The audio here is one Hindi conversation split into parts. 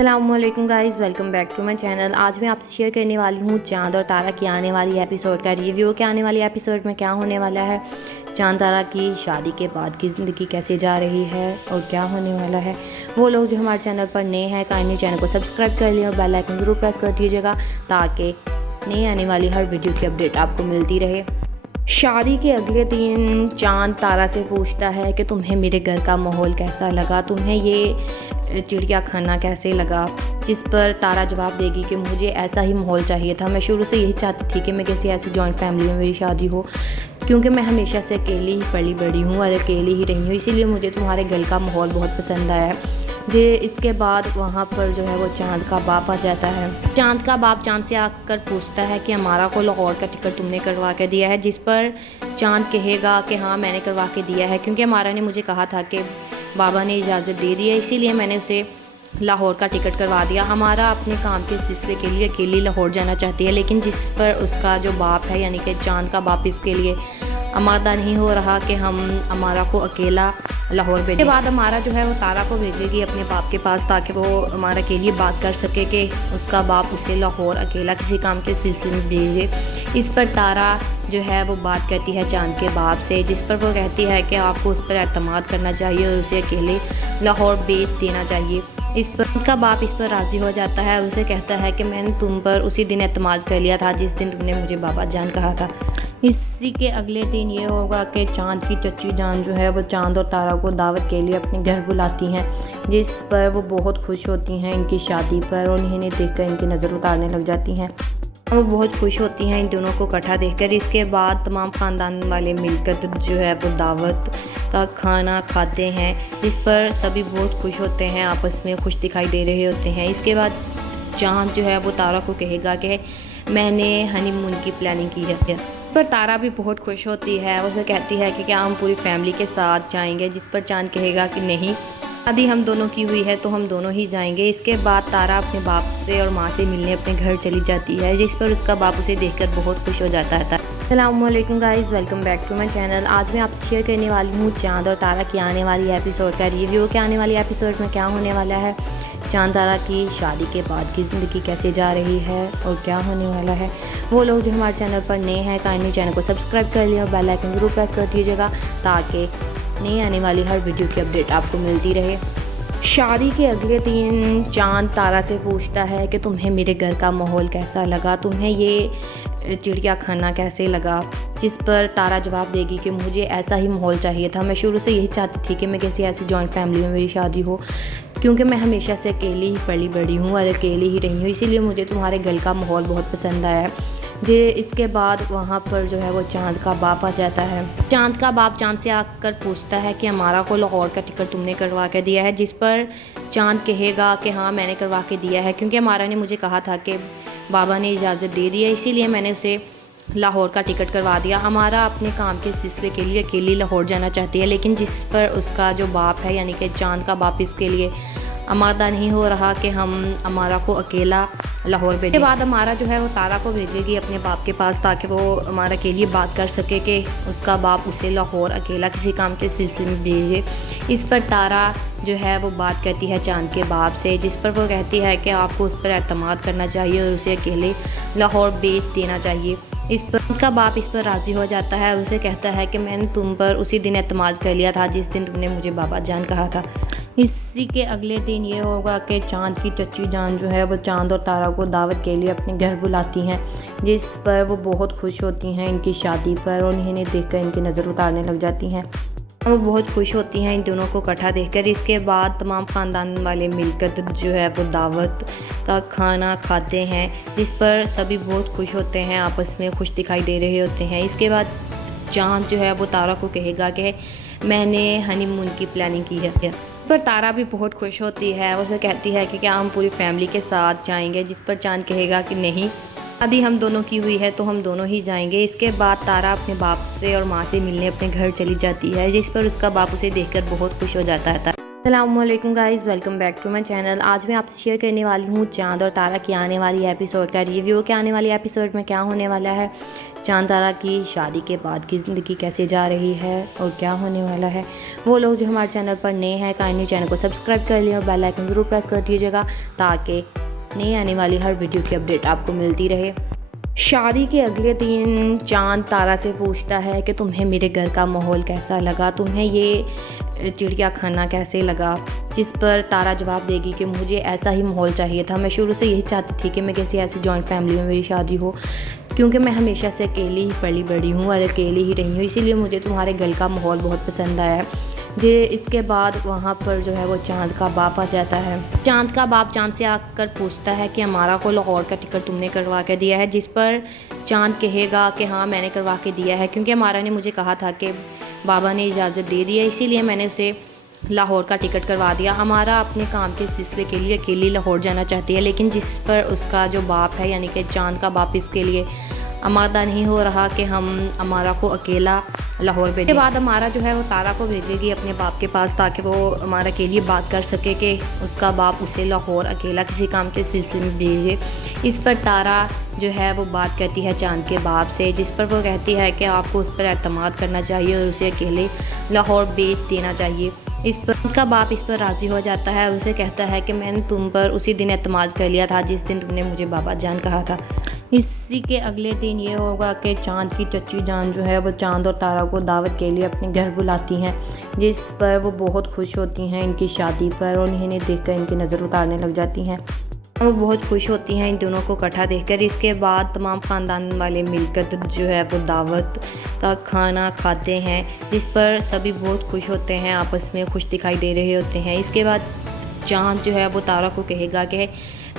अस्सलामुअलैकुम guys, welcome back to my channel. आज मैं आपसे शेयर करने वाली हूँ चांद और तारा की आने वाली एपिसोड का रिव्यू कि आने वाली एपिसोड में क्या होने वाला है, चांद तारा की शादी के बाद की ज़िंदगी कैसे जा रही है और क्या होने वाला है। वो लोग जो हमारे चैनल पर नए हैं काइंडली चैनल को सब्सक्राइब कर लिया और बेल आइकन ज़रूर प्रेस कर दीजिएगा ताकि नई आने वाली हर वीडियो की अपडेट आपको मिलती रहे। शादी के अगले दिन चांद तारा से पूछता है कि तुम्हें मेरे घर का माहौल कैसा लगा, तुम्हें ये चिड़िया खाना कैसे लगा। जिस पर तारा जवाब देगी कि मुझे ऐसा ही माहौल चाहिए था, मैं शुरू से यही चाहती थी कि मैं किसी ऐसी जॉइंट फैमिली में मेरी शादी हो, क्योंकि मैं हमेशा से अकेली ही पली बड़ी हूँ और अकेली ही रही हूँ, इसीलिए मुझे तुम्हारे घर का माहौल बहुत पसंद आया है। जे इसके बाद वहाँ पर जो है वो चांद का बाप आ जाता है। चांद का बाप चांद से आकर पूछता है कि हमारा को लाहौर का टिकट तुमने करवा के दिया है। जिस पर चांद कहेगा कि हाँ मैंने करवा के दिया है, क्योंकि हमारा ने मुझे कहा था कि बाबा ने इजाज़त दे दी है, इसीलिए मैंने उसे लाहौर का टिकट करवा दिया। हमारा अपने काम के सिलसिले के लिए अकेली लाहौर जाना चाहती है, लेकिन जिस पर उसका जो बाप है यानी कि चांद का बाप इसके लिए आमादा नहीं हो रहा कि हम हमारा को अकेला लाहौर भेजें। के बाद हमारा जो है वो तारा को भेजेगी अपने बाप के पास ताकि वो हमारा के लिए बात कर सके कि उसका बाप उसे लाहौर अकेला किसी काम के सिलसिले में भेजे। इस पर तारा जो है वो बात करती है चांद के बाप से, जिस पर वो कहती है कि आपको उस पर एतमाद करना चाहिए और उसे अकेले लाहौर भेज देना चाहिए। इस पर उनका बाप इस पर राज़ी हो जाता है, उसे कहता है कि मैंने तुम पर उसी दिन एतमाद कर लिया था जिस दिन तुमने मुझे बाबा जान कहा था। इसी के अगले दिन ये होगा कि चांद की चच्ची जान जो है वो चांद और तारा को दावत के लिए अपने घर बुलाती हैं, जिस पर वो बहुत खुश होती हैं इनकी शादी पर और इन्हें देखकर इनकी नज़र उतारने लग जाती हैं। वो बहुत खुश होती हैं इन दोनों को इकट्ठा देखकर। इसके बाद तमाम ख़ानदान वाले मिलकर जो है वो दावत का खाना खाते हैं, जिस पर सभी बहुत खुश होते हैं, आपस में खुश दिखाई दे रहे होते हैं। इसके बाद चांद जो है वो तारा को कहेगा कि मैंने हनीमून की प्लानिंग की है। पर तारा भी बहुत खुश होती है, उसे कहती है कि क्या हम पूरी फैमिली के साथ जाएंगे। जिस पर चांद कहेगा कि नहीं, शादी हम दोनों की हुई है तो हम दोनों ही जाएंगे। इसके बाद तारा अपने बाप से और माँ से मिलने अपने घर चली जाती है, जिस पर उसका बाप उसे देखकर बहुत खुश हो जाता है। अस्सलामुअलैकुम guys, welcome back to my channel. आज मैं आपसे शेयर करने वाली हूँ चांद और तारा की आने वाली एपिसोड का रिव्यू कि आने वाली एपिसोड में क्या होने वाला है, चांद तारा की शादी के बाद की ज़िंदगी कैसे जा रही है और क्या होने वाला है। वो लोग जो हमारे चैनल पर नए हैं काइंडली चैनल को सब्सक्राइब कर लिया और बेल आइकन ज़रूर प्रेस कर दीजिएगा ताकि नई आने वाली हर वीडियो की अपडेट आपको मिलती रहे। शादी के अगले दिन चांद तारा से पूछता है कि तुम्हें मेरे घर का माहौल कैसा लगा, तुम्हें ये चिड़िया खाना कैसे लगा। जिस पर तारा जवाब देगी कि मुझे ऐसा ही माहौल चाहिए था, मैं शुरू से यही चाहती थी कि मैं किसी ऐसी जॉइंट फैमिली में मेरी शादी हो, क्योंकि मैं हमेशा से अकेली ही पली बड़ी हूँ और अकेली ही रही हूँ, इसीलिए मुझे तुम्हारे घर का माहौल बहुत पसंद आया है। जे इसके बाद वहाँ पर जो है वो चांद का बाप आ जाता है। चांद का बाप चांद से आकर पूछता है कि हमारा को लाहौर का टिकट तुमने करवा के दिया है। जिस पर चांद कहेगा कि हाँ मैंने करवा के दिया है, क्योंकि हमारा ने मुझे कहा था कि बाबा ने इजाज़त दे दी है, इसीलिए मैंने उसे लाहौर का टिकट करवा दिया। हमारा अपने काम के सिलसिले के लिए अकेली लाहौर जाना चाहती है, लेकिन जिस पर उसका जो बाप है यानी कि चांद का बाप इसके लिए आमादा नहीं हो रहा कि हम हमारा को अकेला लाहौर भेजें। के बाद हमारा जो है वो तारा को भेजेगी अपने बाप के पास ताकि वो हमारा के लिए बात कर सके कि उसका बाप उसे लाहौर अकेला किसी काम के सिलसिले में भेजे। इस पर तारा जो है वो बात करती है चांद के बाप से, जिस पर वो कहती है कि आपको उस पर एतमाद करना चाहिए और उसे अकेले लाहौर भेज देना चाहिए। इस पर उनका बाप इस पर राज़ी हो जाता है, उसे कहता है कि मैंने तुम पर उसी दिन एतमाद कर लिया था जिस दिन तुमने मुझे बाबा जान कहा था। इसी के अगले दिन ये होगा कि चांद की चच्ची जान जो है वो चांद और तारा को दावत के लिए अपने घर बुलाती हैं, जिस पर वो बहुत खुश होती हैं इनकी शादी पर और इन्हें देखकर इनकी नज़र उतारने लग जाती हैं। वो बहुत खुश होती हैं इन दोनों को इकट्ठा देखकर। इसके बाद तमाम ख़ानदान वाले मिलकर जो है वो दावत का खाना खाते हैं, जिस पर सभी बहुत खुश होते हैं, आपस में खुश दिखाई दे रहे होते हैं। इसके बाद चांद जो है वो तारा को कहेगा कि मैंने हनीमून की प्लानिंग की है। पर तारा भी बहुत खुश होती है, उसे कहती है कि क्या हम पूरी फैमिली के साथ जाएंगे। जिस पर चांद कहेगा कि नहीं, शादी हम दोनों की हुई है तो हम दोनों ही जाएंगे। इसके बाद तारा अपने बाप से और माँ से मिलने अपने घर चली जाती है, जिस पर उसका बाप उसे देखकर बहुत खुश हो जाता है। अस्सलामुअलैकुम guys, welcome back to my channel. आज मैं आपसे शेयर करने वाली हूँ चाँद और तारा की आने वाली एपिसोड का रिव्यू कि आने वाली एपिसोड में क्या होने वाला है, चाँद तारा की शादी के बाद की ज़िंदगी कैसे जा रही है और क्या होने वाला है। वो लोग जो हमारे चैनल पर नए हैं काइंडली चैनल को सब्सक्राइब कर लें और बेल आइकन ज़रूर प्रेस कर दीजिएगा ताकि नई आने वाली हर वीडियो की अपडेट आपको मिलती रहे। शादी के अगले दिन चाँद तारा से पूछता है कि तुम्हें मेरे घर का माहौल कैसा लगा, तुम्हें ये चिड़िया खाना कैसे लगा। जिस पर तारा जवाब देगी कि मुझे ऐसा ही माहौल चाहिए था, मैं शुरू से यही चाहती थी कि मैं किसी ऐसी जॉइंट फैमिली में मेरी शादी हो, क्योंकि मैं हमेशा से अकेली ही पली बड़ी हूँ और अकेली ही रही हूँ, इसीलिए मुझे तुम्हारे घर का माहौल बहुत पसंद आया है। जे इसके बाद वहाँ पर जो है वो चाँद का बाप आ जाता है। चाँद का बाप चाँद से आकर पूछता है कि अमारा को लाहौर का टिकट तुमने करवा के दिया है। जिस पर चाँद कहेगा कि हाँ मैंने करवा के दिया है, क्योंकि अमारा ने मुझे कहा था कि बाबा ने इजाज़त दे दी है, इसीलिए मैंने उसे लाहौर का टिकट करवा दिया। हमारा अपने काम के सिलसिले के लिए अकेली लाहौर जाना चाहती है, लेकिन जिस पर उसका जो बाप है यानी कि चाँद का बाप इसके लिए आमादा नहीं हो रहा कि हम अमारा को अकेला लाहौर भेजें। के बाद अमारा जो है वो तारा को भेजेगी अपने बाप के पास ताकि वो अमारा के लिए बात कर सके कि उसका बाप उसे लाहौर अकेला किसी काम के सिलसिले में भेजे। इस पर तारा जो है वो बात करती है चाँद के बाप से, जिस पर वो कहती है कि आपको उस पर एतमाद करना चाहिए और उसे अकेले लाहौर भेज देना चाहिए। इस पर उनका बाप इस पर राज़ी हो जाता है, उसे कहता है कि मैंने तुम पर उसी दिन एतमाद कर लिया था जिस दिन तुमने मुझे बाबा जान कहा था। इसी के अगले दिन ये होगा कि चाँद की चच्ची जान जो है वो चाँद और तारा को दावत के लिए अपने घर बुलाती हैं, जिस पर वो बहुत खुश होती हैं इनकी शादी पर और इन्हें देखकर इनकी नज़र उतारने लग जाती हैं। वो बहुत खुश होती हैं इन दोनों को इकट्ठा देखकर। इसके बाद तमाम ख़ानदान वाले मिलकर जो है वो दावत का खाना खाते हैं, जिस पर सभी बहुत खुश होते हैं, आपस में खुश दिखाई दे रहे होते हैं। इसके बाद चाँद जो है वो तारा को कहेगा कि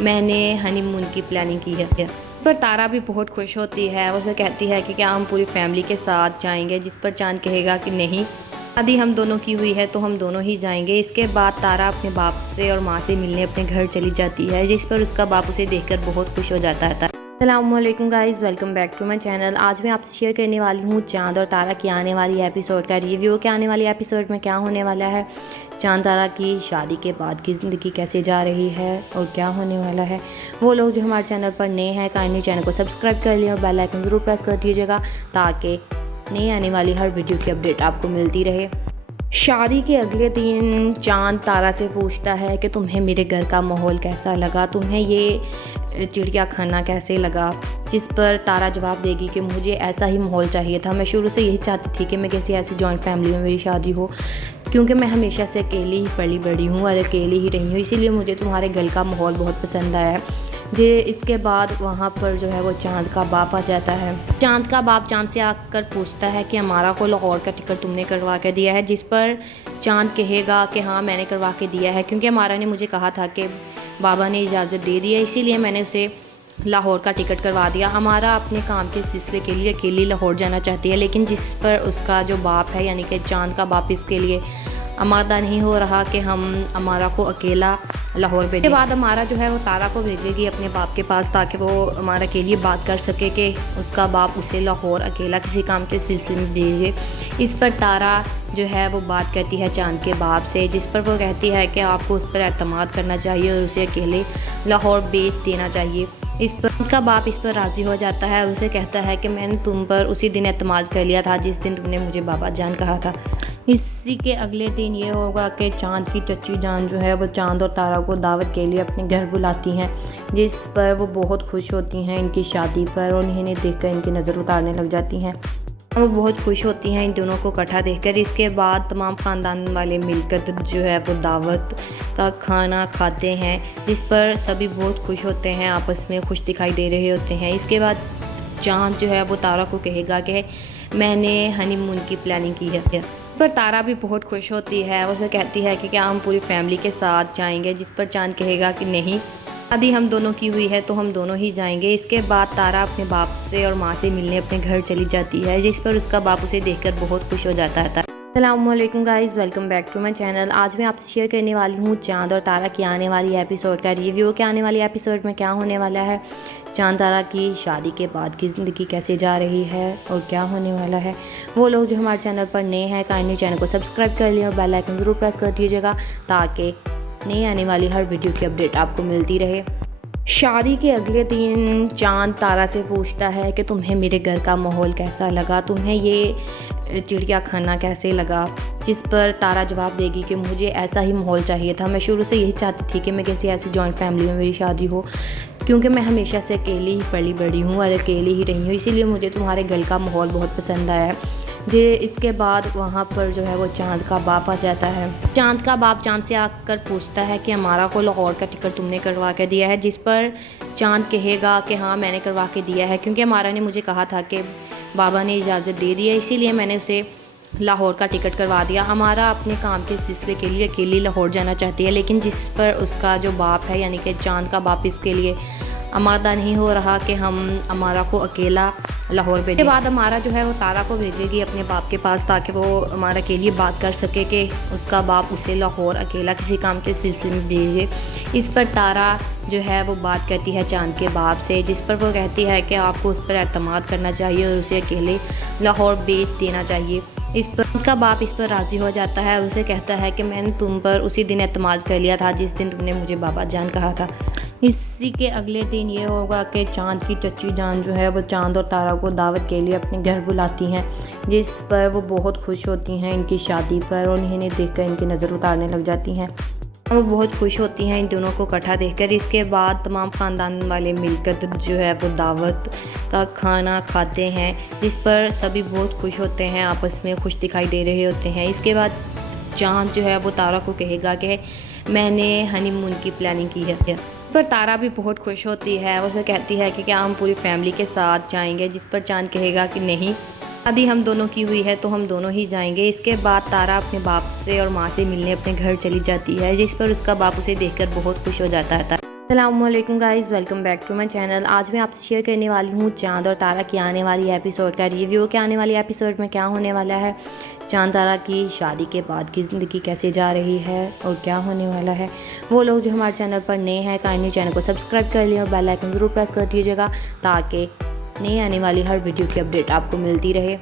मैंने हनीमून की प्लानिंग की है। पर तारा भी बहुत खुश होती है, उसे कहती है कि क्या हम पूरी फैमिली के साथ जाएंगे। जिस पर चाँद कहेगा कि नहीं, शादी हम दोनों की हुई है तो हम दोनों ही जाएंगे। इसके बाद तारा अपने बाप से और माँ से मिलने अपने घर चली जाती है, जिस पर उसका बाप उसे देखकर बहुत खुश हो जाता है। अस्सलामुअलैकुम guys, welcome back to my channel. आज मैं आपसे शेयर करने वाली हूँ चाँद और तारा की आने वाली एपिसोड का रिव्यू कि आने वाली एपिसोड में क्या होने वाला है, चाँद तारा की शादी के बाद की ज़िंदगी कैसे जा रही है और क्या होने वाला है। वो लोग जो हमारे चैनल पर नए हैं काइंडली चैनल को सब्सक्राइब कर लें और बेल आइकन ज़रूर प्रेस कर दीजिएगा ताकि नई आने वाली हर वीडियो की अपडेट आपको मिलती रहे। शादी के अगले दिन चाँद तारा से पूछता है कि तुम्हें मेरे घर का माहौल कैसा लगा, तुम्हें ये चिड़िया खाना कैसे लगा। जिस पर तारा जवाब देगी कि मुझे ऐसा ही माहौल चाहिए था, मैं शुरू से यही चाहती थी कि मैं किसी ऐसी जॉइंट फैमिली में मेरी शादी हो, क्योंकि मैं हमेशा से अकेली ही पली बड़ी हूँ और अकेली ही रही हूँ, इसीलिए मुझे तुम्हारे घर का माहौल बहुत पसंद आया है। जे इसके बाद वहाँ पर जो है वो चाँद का बाप आ जाता है। चाँद का बाप चाँद से आकर पूछता है कि अमारा को लाहौर का टिकट तुमने करवा के दिया है। जिस पर चाँद कहेगा कि हाँ मैंने करवा के दिया है, क्योंकि अमारा ने मुझे कहा था कि बाबा ने इजाज़त दे दी है, इसीलिए मैंने उसे लाहौर का टिकट करवा दिया। अमारा अपने काम के सिलसिले के लिए अकेली लाहौर जाना चाहती है, लेकिन जिस पर उसका जो बाप है यानी कि चाँद का बाप इसके लिए आमादा नहीं हो रहा कि हम अमारा को अकेला लाहौर भेजें। के बाद अमारा जो है वो तारा को भेजेगी अपने बाप के पास ताकि वो अमारा के लिए बात कर सके कि उसका बाप उसे लाहौर अकेला किसी काम के सिलसिले में भेजे। इस पर तारा जो है वो बात करती है चाँद के बाप से, जिस पर वो कहती है कि आपको उस पर एतमाद करना चाहिए और उसे अकेले लाहौर भेज देना चाहिए। इस पर उनका बाप इस पर राज़ी हो जाता है, उसे कहता है कि मैंने तुम पर उसी दिन एतमाद कर लिया था जिस दिन तुमने मुझे बाबा जान कहा था। इसी के अगले दिन ये होगा कि चाँद की चच्ची जान जो है वो चाँद और तारा को दावत के लिए अपने घर बुलाती हैं, जिस पर वो बहुत खुश होती हैं इनकी शादी पर और इन्हें देखकर इनकी नज़र उतारने लग जाती हैं। वो बहुत खुश होती हैं इन दोनों को इकट्ठा देखकर। इसके बाद तमाम ख़ानदान वाले मिलकर जो है वो दावत का खाना खाते हैं, जिस पर सभी बहुत खुश होते हैं, आपस में खुश दिखाई दे रहे होते हैं। इसके बाद चाँद जो है वो तारा को कहेगा कि मैंने हनीमून की प्लानिंग की है। पर तारा भी बहुत खुश होती है, उसे कहती है कि क्या हम पूरी फैमिली के साथ जाएंगे। जिस पर चाँद कहेगा कि नहीं, शादी हम दोनों की हुई है तो हम दोनों ही जाएंगे। इसके बाद तारा अपने बाप से और माँ से मिलने अपने घर चली जाती है, जिस पर उसका बाप उसे देखकर बहुत खुश हो जाता है। अस्सलामुअलैकुम guys, welcome back to my channel. आज मैं आपसे शेयर करने वाली हूँ चाँद और तारा की आने वाली एपिसोड का रिव्यू कि आने वाली एपिसोड में क्या होने वाला है, चांद तारा की शादी के बाद की ज़िंदगी कैसे जा रही है और क्या होने वाला है। वो लोग जो हमारे चैनल पर नए हैं काइंडली चैनल को सब्सक्राइब कर लिया और बेल आइकन ज़रूर प्रेस कर दीजिएगा ताकि नई आने वाली हर वीडियो की अपडेट आपको मिलती रहे। शादी के अगले दिन चांद तारा से पूछता है कि तुम्हें मेरे घर का माहौल कैसा लगा, तुम्हें ये चिड़िया खाना कैसे लगा। जिस पर तारा जवाब देगी कि मुझे ऐसा ही माहौल चाहिए था, मैं शुरू से यही चाहती थी कि मैं किसी ऐसी जॉइंट फैमिली में मेरी शादी हो, क्योंकि मैं हमेशा से अकेली ही पली बड़ी हूँ और अकेली ही रही हूँ, इसीलिए मुझे तुम्हारे घर का माहौल बहुत पसंद आया है। जे इसके बाद वहाँ पर जो है वो चांद का बाप आ जाता है। चांद का बाप चांद से आकर पूछता है कि अमारा को लाहौर का टिकट तुमने करवा के दिया है। जिस पर चांद कहेगा कि हाँ मैंने करवा के दिया है, क्योंकि अमारा ने मुझे कहा था कि बाबा ने इजाज़त दे दी है, इसीलिए मैंने उसे लाहौर का टिकट करवा दिया। हमारा अपने काम के सिलसिले के लिए अकेली लाहौर जाना चाहती है, लेकिन जिस पर उसका जो बाप है यानी कि चांद का बाप इसके लिए आमादा नहीं हो रहा कि हम अमारा को अकेला लाहौर भेजें। उसके बाद अमारा जो है वो तारा को भेजेगी अपने बाप के पास ताकि वो अमारा के लिए बात कर सके कि उसका बाप उसे लाहौर अकेला किसी काम के सिलसिले में भेजे। इस पर तारा जो है वो बात करती है चांद के बाप से, जिस पर वो कहती है कि आपको उस पर एतमाद करना चाहिए और उसे अकेले लाहौर भेज देना चाहिए। इस पर उनका बाप इस पर राज़ी हो जाता है और उसे कहता है कि मैंने तुम पर उसी दिन एतमाद कर लिया था जिस दिन तुमने मुझे बाबा जान कहा था। इसी के अगले दिन ये होगा कि चांद की चच्ची जान जो है वो चांद और तारा को दावत के लिए अपने घर बुलाती हैं, जिस पर वो बहुत खुश होती हैं इनकी शादी पर और इन्हें देखकर इनकी नज़र उतारने लग जाती हैं। वो बहुत खुश होती हैं इन दोनों को इकट्ठा देखकर। इसके बाद तमाम ख़ानदान वाले मिलकर जो है वो दावत का खाना खाते हैं, जिस पर सभी बहुत खुश होते हैं, आपस में खुश दिखाई दे रहे होते हैं। इसके बाद चांद जो है वो तारा को कहेगा कि मैंने हनीमून की प्लानिंग की है। पर तारा भी बहुत खुश होती है, उसे कहती है कि क्या हम पूरी फैमिली के साथ जाएंगे। जिस पर चांद कहेगा कि नहीं, शादी हम दोनों की हुई है तो हम दोनों ही जाएंगे। इसके बाद तारा अपने बाप से और माँ से मिलने अपने घर चली जाती है, जिस पर उसका बाप उसे देखकर बहुत खुश हो जाता है। अस्सलामुअलैकुम guys, welcome back to my channel. आज मैं आपसे शेयर करने वाली हूँ चांद और तारा की आने वाली एपिसोड का रिव्यू कि आने वाली एपिसोड में क्या होने वाला है, चांद तारा की शादी के बाद की ज़िंदगी कैसे जा रही है और क्या होने वाला है। वो लोग जो हमारे चैनल पर नए हैं काइंडली चैनल को सब्सक्राइब कर लिया और बेल आइकन ज़रूर प्रेस कर दीजिएगा ताकि नई आने वाली हर वीडियो की अपडेट आपको मिलती रहे।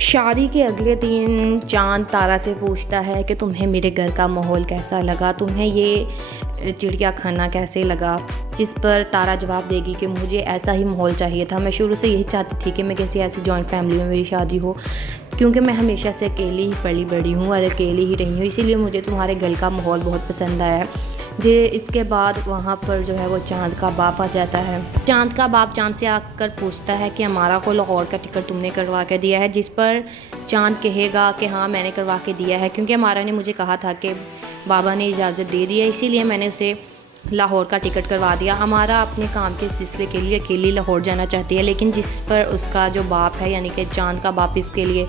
शादी के अगले दिन चांद तारा से पूछता है कि तुम्हें मेरे घर का माहौल कैसा लगा, तुम्हें ये चिड़िया खाना कैसे लगा। जिस पर तारा जवाब देगी कि मुझे ऐसा ही माहौल चाहिए था, मैं शुरू से यही चाहती थी कि मैं किसी ऐसी जॉइंट फैमिली में मेरी शादी हो, क्योंकि मैं हमेशा से अकेली ही पली बड़ी हूँ और अकेली ही रही हूँ, इसीलिए मुझे तुम्हारे घर का माहौल बहुत पसंद आया है। जे इसके बाद वहाँ पर जो है वो चांद का बाप आ जाता है। चांद का बाप चांद से आकर पूछता है कि अमारा को लाहौर का टिकट तुमने करवा के दिया है। जिस पर चांद कहेगा कि हाँ मैंने करवा के दिया है, क्योंकि अमारा ने मुझे कहा था कि बाबा ने इजाज़त दे दी है, इसीलिए मैंने उसे लाहौर का टिकट करवा दिया। अमारा अपने काम के सिलसिले के लिए अकेली लाहौर जाना चाहती है, लेकिन जिस पर उसका जो बाप है यानी कि चांद का बाप इसके लिए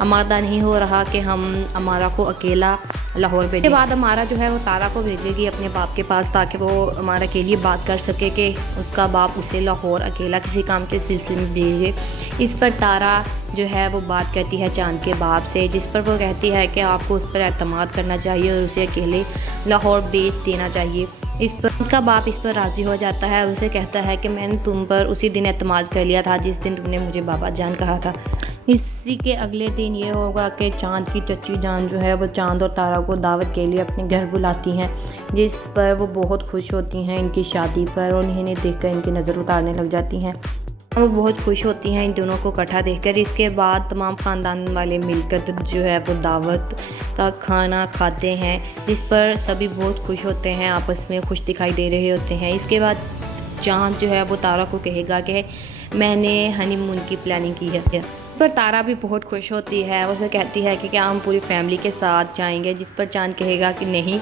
आमादा नहीं हो रहा कि हम अमारा को अकेला लाहौर भेजें। इसके बाद अमारा जो है वो तारा को भेजेगी अपने बाप के पास ताकि वो अमारा के लिए बात कर सके कि उसका बाप उसे लाहौर अकेला किसी काम के सिलसिले में भेजे। इस पर तारा जो है वो बात करती है चांद के बाप से, जिस पर वो कहती है कि आपको उस पर एतमाद करना चाहिए और उसे अकेले लाहौर भेज देना चाहिए। इस पर उनका बाप इस पर राज़ी हो जाता है और उसे कहता है कि मैंने तुम पर उसी दिन एतमाद कर लिया था जिस दिन तुमने मुझे बाबा जान कहा था। इसी के अगले दिन ये होगा कि चांद की चच्ची जान जो है वो चांद और तारा को दावत के लिए अपने घर बुलाती हैं, जिस पर वो बहुत खुश होती हैं इनकी शादी पर और इन्हें देखकर इनकी नज़र उतारने लग जाती हैं। वो बहुत खुश होती हैं इन दोनों को इकट्ठा देखकर। इसके बाद तमाम ख़ानदान वाले मिलकर जो है वो दावत का खाना खाते हैं, जिस पर सभी बहुत खुश होते हैं, आपस में खुश दिखाई दे रहे होते हैं। इसके बाद चांद जो है वो तारा को कहेगा कि मैंने हनीमून की प्लानिंग की है। पर तारा भी बहुत खुश होती है, उसे कहती है कि क्या हम पूरी फैमिली के साथ जाएंगे। जिस पर चांद कहेगा कि नहीं,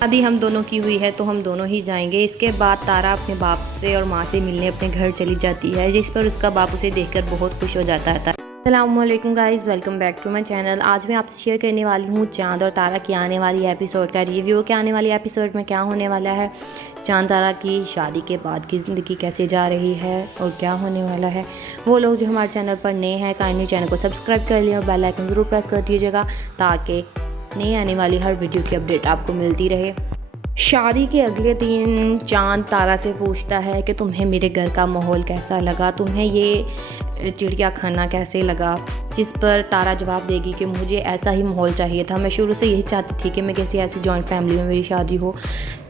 शादी हम दोनों की हुई है तो हम दोनों ही जाएंगे। इसके बाद तारा अपने बाप से और माँ से मिलने अपने घर चली जाती है, जिस पर उसका बाप उसे देखकर बहुत खुश हो जाता है। अस्सलामुअलैकुम guys, welcome back to my channel. आज मैं आपसे शेयर करने वाली हूँ चांद और तारा की आने वाली एपिसोड का रिव्यू कि आने वाली एपिसोड में क्या होने वाला है, चांद तारा की शादी के बाद की ज़िंदगी कैसे जा रही है और क्या होने वाला है। वो लोग जो हमारे चैनल पर नए हैं काइंडली चैनल को सब्सक्राइब कर लिया और बेल आइकन ज़रूर प्रेस कर दीजिएगा ताकि नई आने वाली हर वीडियो की अपडेट आपको मिलती रहे। शादी के अगले दिन चाँद तारा से पूछता है कि तुम्हें मेरे घर का माहौल कैसा लगा, तुम्हें ये चिड़िया खाना कैसे लगा। जिस पर तारा जवाब देगी कि मुझे ऐसा ही माहौल चाहिए था, मैं शुरू से यही चाहती थी कि मैं किसी ऐसी जॉइंट फैमिली में मेरी शादी हो,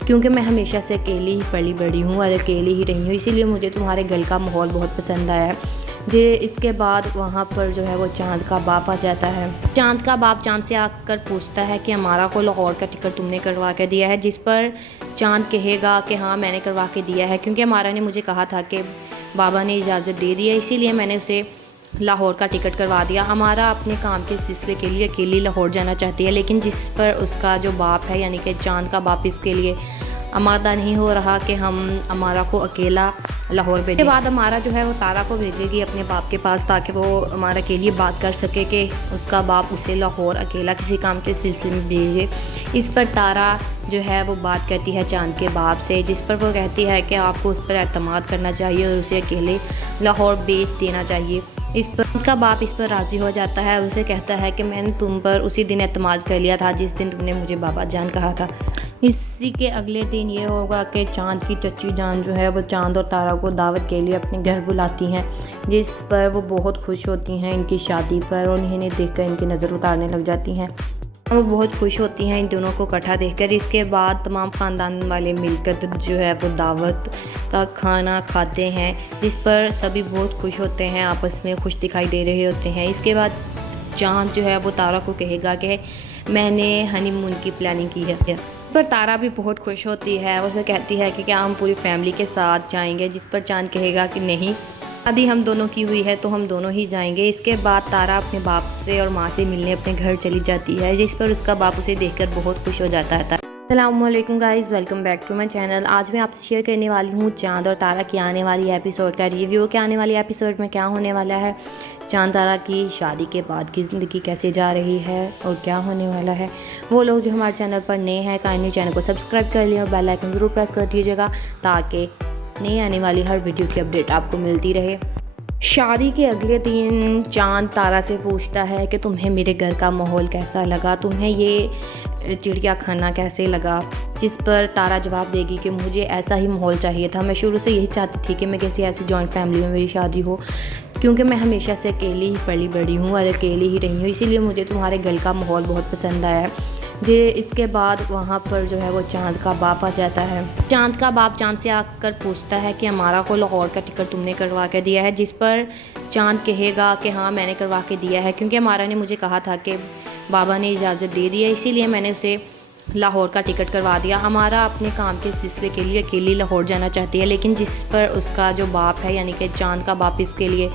क्योंकि मैं हमेशा से अकेली ही पली बड़ी हूँ और अकेली ही रही हूँ, इसीलिए मुझे तुम्हारे घर का माहौल बहुत पसंद आया है। जे इसके बाद वहाँ पर जो है वो चाँद का बाप आ जाता है। चाँद का बाप चाँद से आकर पूछता है कि हमारा को लाहौर का टिकट तुमने करवा के दिया है। जिस पर चाँद कहेगा कि हाँ मैंने करवा के दिया है, क्योंकि हमारा ने मुझे कहा था कि बाबा ने इजाज़त दे दी है, इसीलिए मैंने उसे लाहौर का टिकट करवा दिया। हमारा अपने काम के सिलसिले के लिए अकेली लाहौर जाना चाहती है, लेकिन जिस पर उसका जो बाप है यानी कि चाँद का बाप इसके लिए आमादा नहीं हो रहा कि हम हमारा को अकेला लाहौर भेजें। उसके बाद हमारा जो है वो तारा को भेजेगी अपने बाप के पास, ताकि वो हमारा के लिए बात कर सके कि उसका बाप उसे लाहौर अकेला किसी काम के सिलसिले में भेजे। इस पर तारा जो है वो बात करती है चाँद के बाप से, जिस पर वो कहती है कि आपको उस पर एतमाद करना चाहिए और उसे अकेले लाहौर भेज देना चाहिए। इस पर उनका बाप इस पर राज़ी हो जाता है और उसे कहता है कि मैंने तुम पर उसी दिन एतमाद कर लिया था जिस दिन तुमने मुझे बाबा जान कहा था। इसी के अगले दिन ये होगा कि चाँद की चच्ची जान जो है वो चाँद और तारा को दावत के लिए अपने घर बुलाती हैं, जिस पर वो बहुत खुश होती हैं इनकी शादी पर, और इन्हें देखकर इनकी नज़र उतारने लग जाती हैं। वो बहुत खुश होती हैं इन दोनों को इकट्ठा देखकर। इसके बाद तमाम ख़ानदान वाले मिलकर जो है वो दावत का खाना खाते हैं, जिस पर सभी बहुत खुश होते हैं, आपस में खुश दिखाई दे रहे होते हैं। इसके बाद चाँद जो है वो तारा को कहेगा कि मैंने हनीमून की प्लानिंग की है। पर तारा भी बहुत खुश होती है, उसे कहती है कि क्या हम पूरी फैमिली के साथ जाएंगे। जिस पर चाँद कहेगा कि नहीं, शादी हम दोनों की हुई है तो हम दोनों ही जाएंगे। इसके बाद तारा अपने बाप से और माँ से मिलने अपने घर चली जाती है, जिस पर उसका बाप उसे देखकर बहुत खुश हो जाता है। अस्सलामुअलैकुम guys, welcome back to my channel. आज मैं आपसे शेयर करने वाली हूँ चाँद और तारा की आने वाली एपिसोड का रिव्यू कि आने वाली एपिसोड में क्या होने वाला है, चाँद तारा की शादी के बाद की ज़िंदगी कैसे जा रही है और क्या होने वाला है। वो लोग जो हमारे चैनल पर नए हैं काइंडली चैनल को सब्सक्राइब कर लिया और बेल आइकन ज़रूर प्रेस कर दीजिएगा, ताकि नई आने वाली हर वीडियो की अपडेट आपको मिलती रहे। शादी के अगले दिन चाँद तारा से पूछता है कि तुम्हें मेरे घर का माहौल कैसा लगा, तुम्हें ये चिड़िया खाना कैसे लगा। जिस पर तारा जवाब देगी कि मुझे ऐसा ही माहौल चाहिए था, मैं शुरू से यही चाहती थी कि मैं किसी ऐसी जॉइंट फैमिली में मेरी शादी हो, क्योंकि मैं हमेशा से अकेली ही पली बड़ी हूँ और अकेली ही रही हूँ, इसीलिए मुझे तुम्हारे घर का माहौल बहुत पसंद आया है। जे इसके बाद वहाँ पर जो है वो चाँद का बाप आ जाता है। चाँद का बाप चाँद से आकर पूछता है कि हमारा को लाहौर का टिकट तुमने करवा के दिया है। जिस पर चाँद कहेगा कि हाँ मैंने करवा के दिया है, क्योंकि हमारा ने मुझे कहा था कि बाबा ने इजाज़त दे दी है, इसीलिए मैंने उसे लाहौर का टिकट करवा दिया। हमारा अपने काम के सिलसिले के लिए अकेली लाहौर जाना चाहती है, लेकिन जिस पर उसका जो बाप है यानी कि चाँद का बाप इसके लिए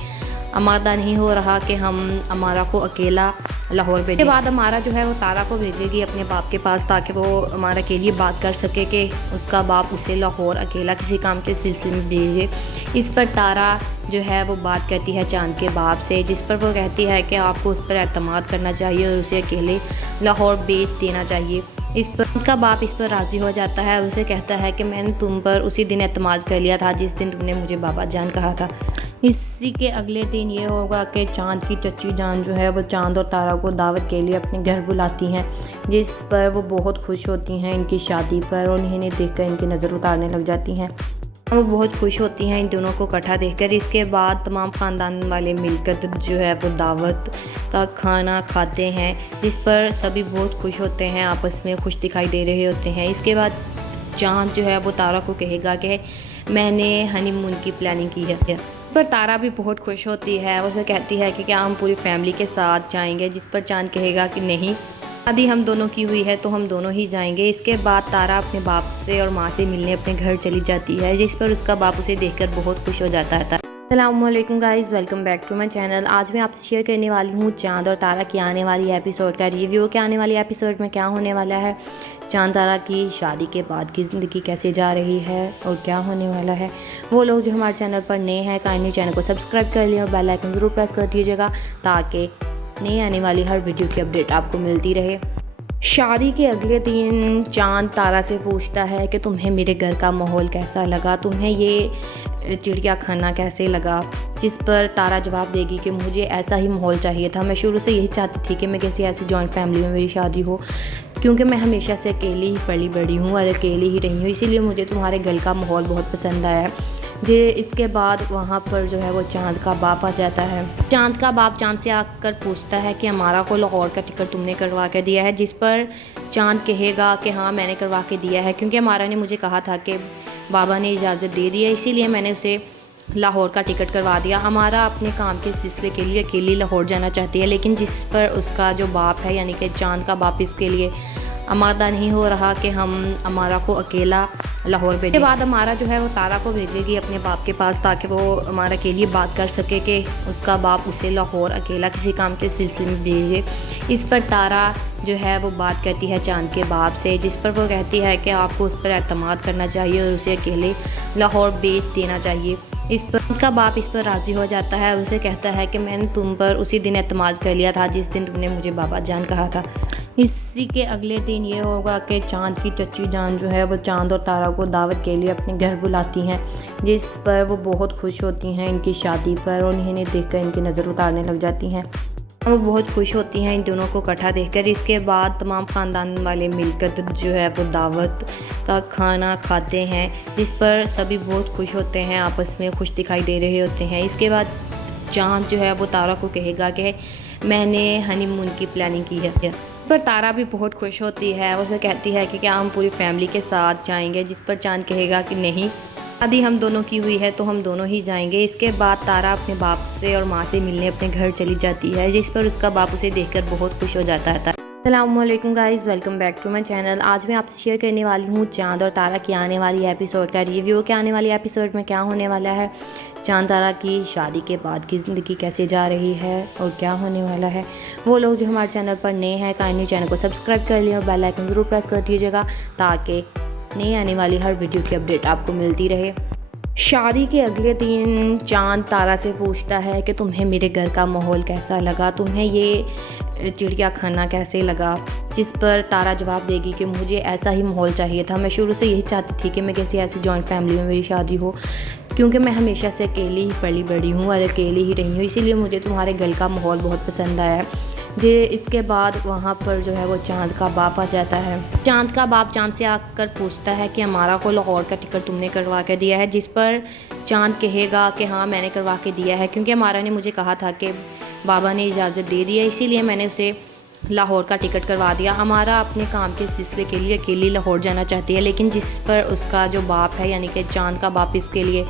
आमादा नहीं हो रहा कि हम हमारा को अकेला लाहौर भेजें। के बाद हमारा जो है वो तारा को भेजेगी अपने बाप के पास, ताकि वो हमारा के लिए बात कर सके कि उसका बाप उसे लाहौर अकेला किसी काम के सिलसिले में भेजे। इस पर तारा जो है वो बात करती है चाँद के बाप से, जिस पर वो कहती है कि आपको उस पर एतमाद करना चाहिए और उसे अकेले लाहौर भेज देना चाहिए। इस पर उनका बाप इस पर राज़ी हो जाता है और उसे कहता है कि मैंने तुम पर उसी दिन एतमाद कर लिया था जिस दिन तुमने मुझे बाबा जान कहा था। इसी के अगले दिन ये होगा कि चाँद की चच्ची जान जो है वो चाँद और तारा को दावत के लिए अपने घर बुलाती हैं, जिस पर वो बहुत खुश होती हैं इनकी शादी पर, और इन्हें देखकर इनकी नज़र उतारने लग जाती हैं। वो बहुत खुश होती हैं इन दोनों को इकट्ठा देखकर। इसके बाद तमाम ख़ानदान वाले मिलकर जो है वो दावत का खाना खाते हैं, जिस पर सभी बहुत खुश होते हैं, आपस में खुश दिखाई दे रहे होते हैं। इसके बाद चाँद जो है वो तारा को कहेगा कि मैंने हनीमून की प्लानिंग की है। पर तारा भी बहुत खुश होती है, उसे कहती है कि क्या हम पूरी फैमिली के साथ जाएंगे। जिस पर चाँद कहेगा कि नहीं, शादी हम दोनों की हुई है तो हम दोनों ही जाएंगे। इसके बाद तारा अपने बाप से और माँ से मिलने अपने घर चली जाती है, जिस पर उसका बाप उसे देखकर बहुत खुश हो जाता है। अस्सलामुअलैकुम guys, welcome back to my channel. आज मैं आपसे शेयर करने वाली हूँ चाँद और तारा की आने वाली एपिसोड का रिव्यू कि आने वाली एपिसोड में क्या होने वाला है, चाँद तारा की शादी के बाद की ज़िंदगी कैसे जा रही है और क्या होने वाला है। वो लोग जो हमारे चैनल पर नए हैं काइंडली चैनल को सब्सक्राइब कर लिया और बेल आइकन ज़रूर प्रेस कर दीजिएगा, ताकि नई आने वाली हर वीडियो की अपडेट आपको मिलती रहे। शादी के अगले दिन चाँद तारा से पूछता है कि तुम्हें मेरे घर का माहौल कैसा लगा, तुम्हें ये चिड़िया खाना कैसे लगा। जिस पर तारा जवाब देगी कि मुझे ऐसा ही माहौल चाहिए था, मैं शुरू से यही चाहती थी कि मैं किसी ऐसी जॉइंट फैमिली में मेरी शादी हो, क्योंकि मैं हमेशा से अकेली ही पली बड़ी हूँ और अकेली ही रही हूँ, इसीलिए मुझे तुम्हारे घर का माहौल बहुत पसंद आया है। जे इसके बाद वहाँ पर जो है वो चांद का बाप आ जाता है। चांद का बाप चांद से आकर पूछता है कि हमारा को लाहौर का टिकट तुमने करवा के दिया है, जिस पर चांद कहेगा कि हाँ मैंने करवा के दिया है, क्योंकि हमारा ने मुझे कहा था कि बाबा ने इजाज़त दे दी है, इसीलिए मैंने उसे लाहौर का टिकट करवा दिया। हमारा अपने काम के सिलसिले के लिए अकेली लाहौर जाना चाहती है, लेकिन जिस पर उसका जो बाप है यानी कि चांद का बाप इसके लिए आमादा नहीं हो रहा कि हम हमारा को अकेला लाहौर भेजें। उसके बाद हमारा जो है वो तारा को भेजेगी अपने बाप के पास, ताकि वो हमारा के लिए बात कर सके कि उसका बाप उसे लाहौर अकेला किसी काम के सिलसिले में भेजे। इस पर तारा जो है वो बात करती है चांद के बाप से, जिस पर वो कहती है कि आपको उस पर एतमाद करना चाहिए और उसे अकेले लाहौर भेज देना चाहिए। इस पर उनका बाप इस पर राज़ी हो जाता है और उसे कहता है कि मैंने तुम पर उसी दिन एतमाद कर लिया था जिस दिन तुमने मुझे बाबा जान कहा था। इसी के अगले दिन ये होगा कि चांद की चच्ची जान जो है वो चांद और तारा को दावत के लिए अपने घर बुलाती हैं, जिस पर वो बहुत खुश होती हैं इनकी शादी पर, और इन्हें देखकर इनकी नज़र उतारने लग जाती हैं। वो बहुत खुश होती हैं इन दोनों को इकट्ठा देखकर। इसके बाद तमाम ख़ानदान वाले मिलकर जो है वो दावत का खाना खाते हैं, जिस पर सभी बहुत खुश होते हैं, आपस में खुश दिखाई दे रहे होते हैं। इसके बाद चांद जो है वो तारा को कहेगा कि मैंने हनीमून की प्लानिंग की है। पर तारा भी बहुत खुश होती है, उसे कहती है कि क्या हम पूरी फैमिली के साथ जाएंगे, जिस पर चांद कहेगा कि नहीं, शादी हम दोनों की हुई है तो हम दोनों ही जाएंगे। इसके बाद तारा अपने बाप से और माँ से मिलने अपने घर चली जाती है, जिस पर उसका बाप उसे देखकर बहुत खुश हो जाता है। अस्सलामुअलैकुम guys, welcome back to my channel. आज मैं आपसे शेयर करने वाली हूँ चांद और तारा की आने वाली एपिसोड का रिव्यू कि आने वाली एपिसोड में क्या होने वाला है, चांद तारा की शादी के बाद की ज़िंदगी कैसे जा रही है और क्या होने वाला है। वो लोग जो हमारे चैनल पर नए हैं काइंडली चैनल को सब्सक्राइब कर लिया और बेल आइकन ज़रूर प्रेस कर दीजिएगा, ताकि नई आने वाली हर वीडियो की अपडेट आपको मिलती रहे। शादी के अगले दिन चांद तारा से पूछता है कि तुम्हें मेरे घर का माहौल कैसा लगा, तुम्हें ये चिड़िया खाना कैसे लगा, जिस पर तारा जवाब देगी कि मुझे ऐसा ही माहौल चाहिए था। मैं शुरू से यही चाहती थी कि मैं किसी ऐसी जॉइंट फैमिली में मेरी शादी हो, क्योंकि मैं हमेशा से अकेली ही पली बड़ी हूँ और अकेली ही रही हूँ, इसीलिए मुझे तुम्हारे घर का माहौल बहुत पसंद आया है। जे इसके बाद वहाँ पर जो है वो चांद का बाप आ जाता है। चांद का बाप चांद से आकर पूछता है कि हमारा को लाहौर का टिकट तुमने करवा के दिया है, जिस पर चांद कहेगा कि हाँ मैंने करवा के दिया है, क्योंकि हमारा ने मुझे कहा था कि बाबा ने इजाज़त दे दी है, इसीलिए मैंने उसे लाहौर का टिकट करवा दिया। हमारा अपने काम के सिलसिले के लिए अकेली लाहौर जाना चाहती है, लेकिन जिस पर उसका जो बाप है यानी कि चांद का बाप इसके लिए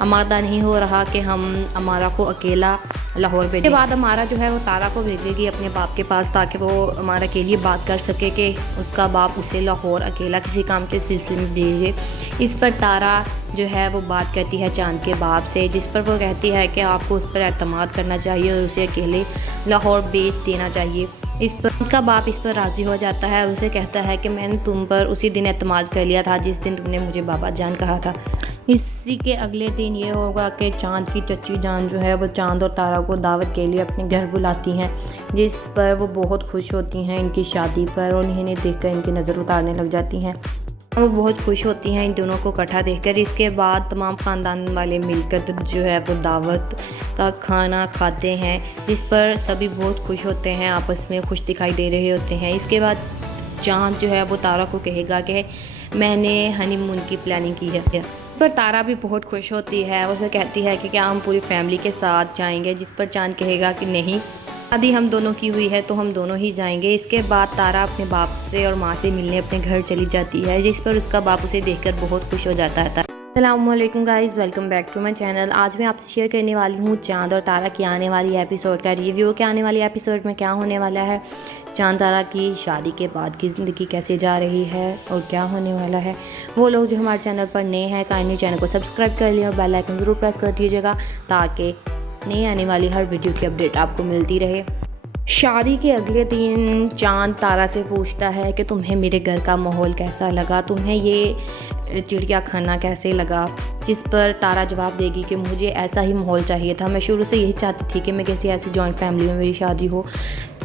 आमादा नहीं हो रहा कि हम हमारा को अकेला लाहौर भेजें। के बाद हमारा जो है वो तारा को भेजेगी अपने बाप के पास, ताकि वो हमारा के लिए बात कर सके कि उसका बाप उसे लाहौर अकेला किसी काम के सिलसिले में भेजे। इस पर तारा जो है वो बात करती है चांद के बाप से, जिस पर वो कहती है कि आपको उस पर एतमाद करना चाहिए और उसे अकेले लाहौर भेज देना चाहिए। इस पर उनका बाप इस पर राज़ी हो जाता है और उसे कहता है कि मैंने तुम पर उसी दिन एतमाद कर लिया था जिस दिन तुमने मुझे बाबा जान कहा था। इसी के अगले दिन ये होगा कि चांद की चच्ची जान जो है वो चांद और तारा को दावत के लिए अपने घर बुलाती हैं, जिस पर वो बहुत खुश होती हैं इनकी शादी पर, और इन्हें देखकर इनकी नज़र उतारने लग जाती हैं। वो बहुत खुश होती हैं इन दोनों को इकट्ठा देखकर। इसके बाद तमाम ख़ानदान वाले मिलकर जो है वो दावत का खाना खाते हैं, जिस पर सभी बहुत खुश होते हैं, आपस में खुश दिखाई दे रहे होते हैं। इसके बाद चांद जो है वो तारा को कहेगा कि मैंने हनीमून की प्लानिंग की है। पर तारा भी बहुत खुश होती है, उसे कहती है कि क्या हम पूरी फैमिली के साथ जाएंगे, जिस पर चांद कहेगा कि नहीं, शादी हम दोनों की हुई है तो हम दोनों ही जाएंगे। इसके बाद तारा अपने बाप से और माँ से मिलने अपने घर चली जाती है, जिस पर उसका बाप उसे देखकर बहुत खुश हो जाता है। अस्सलामुअलैकुम guys, welcome back to my channel. आज मैं आपसे शेयर करने वाली हूँ चांद और तारा की आने वाली एपिसोड का रिव्यू कि आने वाली एपिसोड में क्या होने वाला है, चांद तारा की शादी के बाद की ज़िंदगी कैसे जा रही है और क्या होने वाला है। वो लोग जो हमारे चैनल पर नए हैं काइंडली चैनल को सब्सक्राइब कर लिया और बेल आइकन ज़रूर प्रेस कर दीजिएगा, ताकि नई आने वाली हर वीडियो की अपडेट आपको मिलती रहे। शादी के अगले दिन चांद तारा से पूछता है कि तुम्हें मेरे घर का माहौल कैसा लगा, तुम्हें ये चिड़िया खाना कैसे लगा, जिस पर तारा जवाब देगी कि मुझे ऐसा ही माहौल चाहिए था। मैं शुरू से यही चाहती थी कि मैं किसी ऐसी जॉइंट फैमिली में मेरी शादी हो,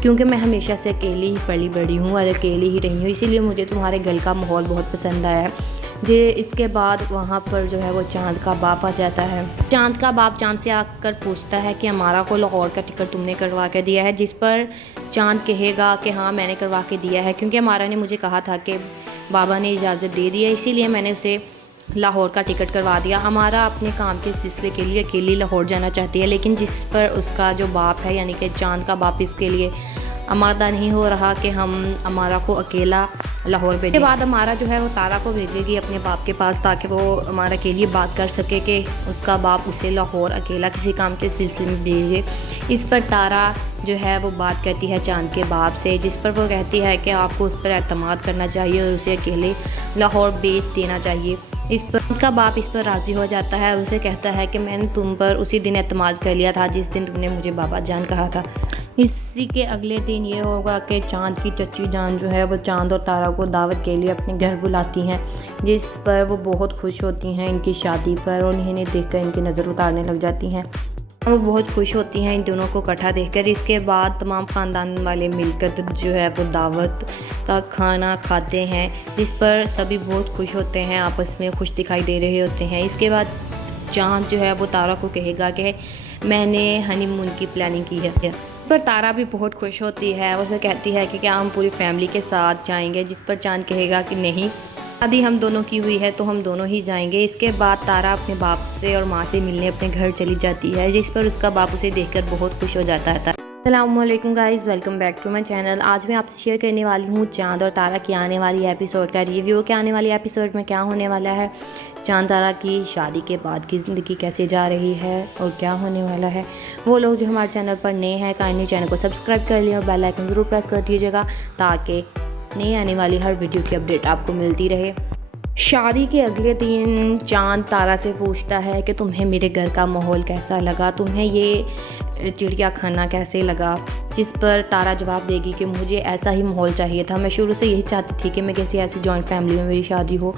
क्योंकि मैं हमेशा से अकेली ही पली बड़ी हूँ और अकेली ही रही हूँ, इसीलिए मुझे तुम्हारे घर का माहौल बहुत पसंद आया है। जे इसके बाद वहाँ पर जो है वो चांद का बाप आ जाता है। चांद का बाप चांद से आकर पूछता है कि हमारा को लाहौर का टिकट तुमने करवा के दिया है, जिस पर चांद कहेगा कि हाँ मैंने करवा के दिया है, क्योंकि अमारा ने मुझे कहा था कि बाबा ने इजाज़त दे दी है, इसीलिए मैंने उसे लाहौर का टिकट करवा दिया। अमारा अपने काम के सिलसिले के लिए अकेली लाहौर जाना चाहती है, लेकिन जिस पर उसका जो बाप है यानी कि चांद का बाप इसके लिए आमादा नहीं हो रहा कि हम अमारा को अकेला लाहौर भेजें। उसके बाद अमारा जो है वो तारा को भेजेगी अपने बाप के पास, ताकि वो अमारा के लिए बात कर सके कि उसका बाप उसे लाहौर अकेला किसी काम के सिलसिले में भेजे। इस पर तारा जो है वो बात करती है चांद के बाप से, जिस पर वो कहती है कि आपको उस पर एतमाद करना चाहिए और उसे अकेले लाहौर भेज देना चाहिए। इस पर उनका बाप इस पर राज़ी हो जाता है और उसे कहता है कि मैंने तुम पर उसी दिन एतमाद कर लिया था जिस दिन तुमने मुझे बाबा जान कहा था। इसी के अगले दिन ये होगा कि चांद की चच्ची जान जो है वो चांद और तारा को दावत के लिए अपने घर बुलाती हैं, जिस पर वो बहुत खुश होती हैं इनकी शादी पर, और इन्हें देखकर इनकी नज़र उतारने लग जाती हैं। वो बहुत खुश होती हैं इन दोनों को इकट्ठा देखकर। इसके बाद तमाम ख़ानदान वाले मिलकर जो है वो दावत का खाना खाते हैं, जिस पर सभी बहुत खुश होते हैं, आपस में खुश दिखाई दे रहे होते हैं। इसके बाद चांद जो है वो तारा को कहेगा कि मैंने हनीमून की प्लानिंग की है। पर तारा भी बहुत खुश होती है, उसे कहती है कि क्या हम पूरी फैमिली के साथ जाएंगे, जिस पर चांद कहेगा कि नहीं, शादी हम दोनों की हुई है तो हम दोनों ही जाएंगे। इसके बाद तारा अपने बाप से और माँ से मिलने अपने घर चली जाती है, जिस पर उसका बाप उसे देखकर बहुत खुश हो जाता है। अस्सलामुअलैकुम guys, welcome back to my channel. आज मैं आपसे शेयर करने वाली हूँ चांद और तारा की आने वाली एपिसोड का रिव्यू कि आने वाली एपिसोड में क्या होने वाला है, चांद तारा की शादी के बाद की ज़िंदगी कैसे जा रही है और क्या होने वाला है। वो लोग जो हमारे चैनल पर नए हैं काइंडली चैनल को सब्सक्राइब कर लिया और बेल आइकन ज़रूर प्रेस कर दीजिएगा, ताकि नई आने वाली हर वीडियो की अपडेट आपको मिलती रहे। शादी के अगले दिन चांद तारा से पूछता है कि तुम्हें मेरे घर का माहौल कैसा लगा, तुम्हें ये चिड़िया खाना कैसे लगा, जिस पर तारा जवाब देगी कि मुझे ऐसा ही माहौल चाहिए था। मैं शुरू से यही चाहती थी कि मैं किसी ऐसी जॉइंट फैमिली में मेरी शादी हो,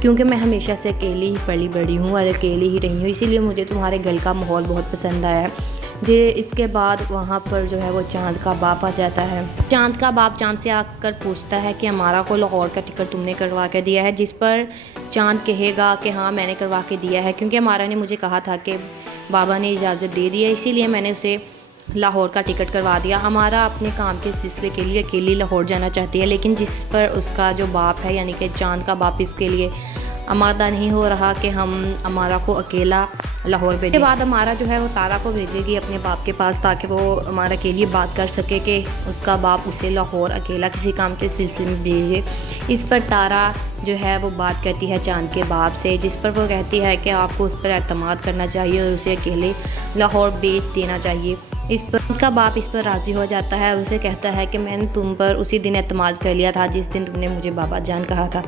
क्योंकि मैं हमेशा से अकेली ही पली बड़ी हूँ और अकेली ही रही हूँ, इसीलिए मुझे तुम्हारे घर का माहौल बहुत पसंद आया है। इसके बाद वहाँ पर जो है वो चांद का बाप आ जाता है। चांद का बाप चांद से आकर पूछता है कि अमारा को लाहौर का टिकट तुमने करवा के दिया है, जिस पर चांद कहेगा कि हाँ मैंने करवा के दिया है, क्योंकि अमारा ने मुझे कहा था कि बाबा ने इजाज़त दे दी है, इसीलिए मैंने उसे लाहौर का टिकट करवा दिया। अमारा अपने काम के सिलसिले के लिए अकेली लाहौर जाना चाहती है, लेकिन जिस पर उसका जो बाप है यानी कि चांद का बाप इसके लिए आमादा नहीं हो रहा कि हम अमारा को अकेला लाहौर भेजें। के बाद अमारा जो है वो तारा को भेजेगी अपने बाप के पास, ताकि वो अमारा के लिए बात कर सके कि उसका बाप उसे लाहौर अकेला किसी काम के सिलसिले में भेजे। इस पर तारा जो है वो बात करती है चांद के बाप से, जिस पर वो कहती है कि आपको उस पर एतमाद करना चाहिए और उसे अकेले लाहौर भेज देना चाहिए। इस पर उनका बाप इस पर राज़ी हो जाता है और उसे कहता है कि मैंने तुम पर उसी दिन एतमाद कर लिया था जिस दिन तुमने मुझे बाबा जान कहा था।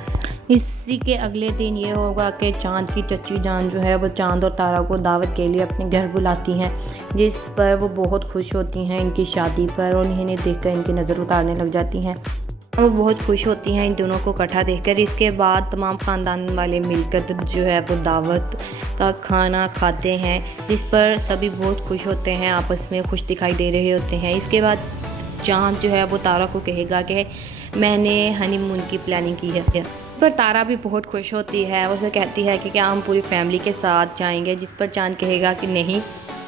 इसी के अगले दिन ये होगा कि चांद की चच्ची जान जो है वो चांद और तारा को दावत के लिए अपने घर बुलाती हैं, जिस पर वो बहुत खुश होती हैं इनकी शादी पर, और इन्हें देखकर इनकी नज़र उतारने लग जाती हैं। वो बहुत खुश होती हैं इन दोनों को इकट्ठा देखकर। इसके बाद तमाम ख़ानदान वाले मिलकर जो है वो दावत का खाना खाते हैं, जिस पर सभी बहुत खुश होते हैं, आपस में खुश दिखाई दे रहे होते हैं। इसके बाद चांद जो है वो तारा को कहेगा कि मैंने हनीमून की प्लानिंग की है। पर तारा भी बहुत खुश होती है, उसे कहती है कि क्या हम पूरी फैमिली के साथ जाएंगे, जिस पर चांद कहेगा कि नहीं,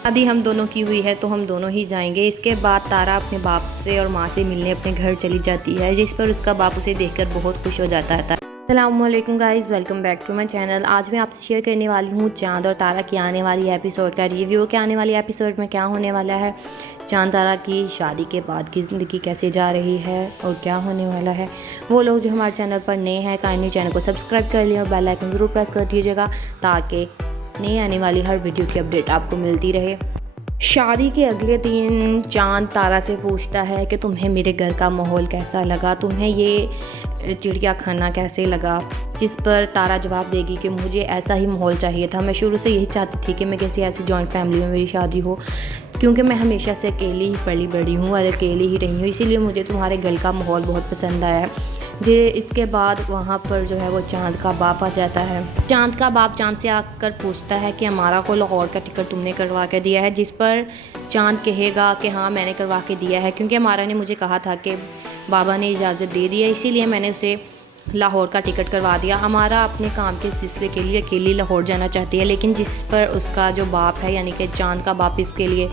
शादी हम दोनों की हुई है तो हम दोनों ही जाएंगे। इसके बाद तारा अपने बाप से और माँ से मिलने अपने घर चली जाती है, जिस पर उसका बाप उसे देखकर बहुत खुश हो जाता है। अस्सलामुअलैकुम guys, welcome back to my channel. आज मैं आपसे शेयर करने वाली हूँ चांद और तारा की आने वाली एपिसोड का रिव्यू कि आने वाली एपिसोड में क्या होने वाला है, चांद तारा की शादी के बाद की ज़िंदगी कैसे जा रही है और क्या होने वाला है। वो लोग जो हमारे चैनल पर नए हैं काइंडली चैनल को सब्सक्राइब कर लिया और बेल आइकन ज़रूर प्रेस कर दीजिएगा, ताकि नई आने वाली हर वीडियो की अपडेट आपको मिलती रहे। शादी के अगले दिन चांद तारा से पूछता है कि तुम्हें मेरे घर का माहौल कैसा लगा, तुम्हें ये चिड़िया खाना कैसे लगा, जिस पर तारा जवाब देगी कि मुझे ऐसा ही माहौल चाहिए था। मैं शुरू से यही चाहती थी कि मैं किसी ऐसी जॉइंट फैमिली में मेरी शादी हो, क्योंकि मैं हमेशा से अकेली ही पली बड़ी हूँ और अकेली ही रही हूँ, इसीलिए मुझे तुम्हारे घर का माहौल बहुत पसंद आया है। इसके बाद वहाँ पर जो है वो चांद का बाप आ जाता है। चांद का बाप चांद से आकर पूछता है कि अमारा को लाहौर का टिकट तुमने करवा के दिया है, जिस पर चांद कहेगा कि हाँ मैंने करवा के दिया है, क्योंकि अमारा ने मुझे कहा था कि बाबा ने इजाज़त दे दी है, इसीलिए मैंने उसे लाहौर का टिकट करवा दिया। अमारा अपने काम के सिलसिले के लिए अकेली लाहौर जाना चाहती है, लेकिन जिस पर उसका जो बाप है यानी कि चांद का बाप इसके लिए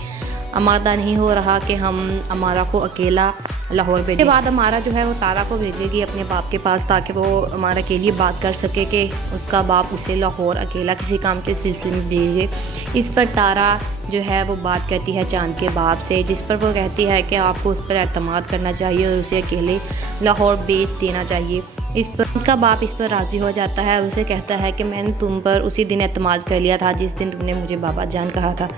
आमादा नहीं हो रहा कि हम अमारा को अकेला लाहौर भेजें। इसके बाद अमारा जो है वो तारा को भेजेगी अपने बाप के पास, ताकि वो अमारा के लिए बात कर सके कि उसका बाप उसे लाहौर अकेला किसी काम के सिलसिले में भेजे। इस पर तारा जो है वो बात करती है चांद के बाप से, जिस पर वो कहती है कि आपको उस पर एतमाद करना चाहिए और उसे अकेले लाहौर भेज देना चाहिए। इस पर उनका बाप इस पर राज़ी हो जाता है और उसे कहता है कि मैंने तुम पर उसी दिन एतमाद कर लिया था जिस दिन तुमने मुझे बाबा जान कहा था।